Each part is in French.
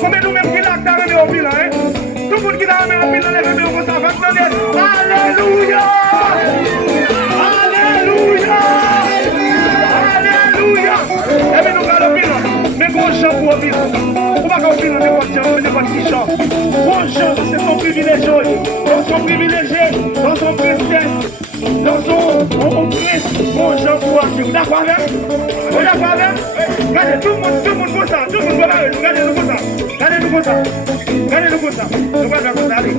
Combien nous même qui l'a remis au bilan, hein? Tout le monde qui l'a remis au bilan, les remis au ça va alléluia! Alléluia! Alléluia! Et bien nous allons au bilan. Mais gros chant pour au bilan. On va au bilan, n'importe qui chant. Gros chant, c'est son privilège. Dans son privilège, dans son princesse. Dans son prince, bon Jean pour agir. Vous d'accord avec? Vous d'accord avec? Regardez, tout le monde comme ça. Tout le monde va là. Regardez-nous comme ça. Regardez-nous comme ça. Regardez-nous comme ça. Nous allons faire comme ça. Allez.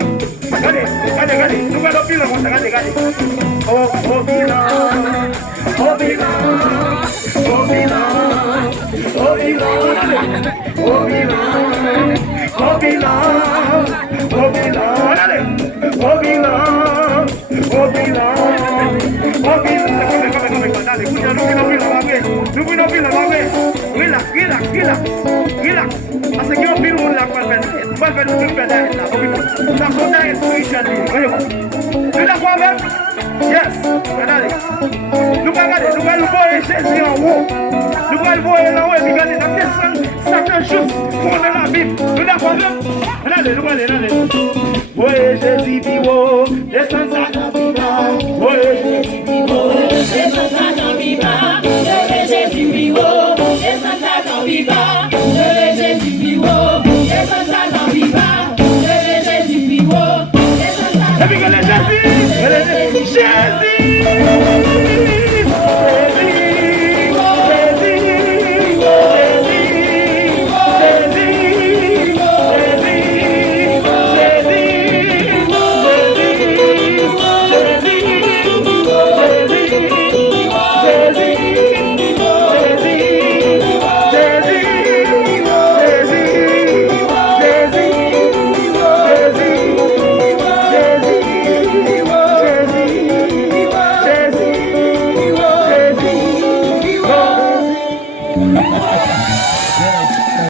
Regardez. Nous allons bilan comme ça. Regardez. Au bilan. Au bilan. Au bilan. Au bilan. Au bilan. Au bilan. Au bilan. Regardez. Au bilan. Au bilan. Relax. Parce que un pile monde là va faire tout faire derrière là. Ça sont derrière spirituel. Tu la vois même? Yes. Regardez. Nous allons voir Jésus en haut. Nous allons voir là haut et puis regardez, ça descend, ça fait juste pour la Bible. Nous la vois même? Regardez. Voyez Jésus vivo, descend ça dans Voyez Jésus vivo, descend ça dans Jésus vivo.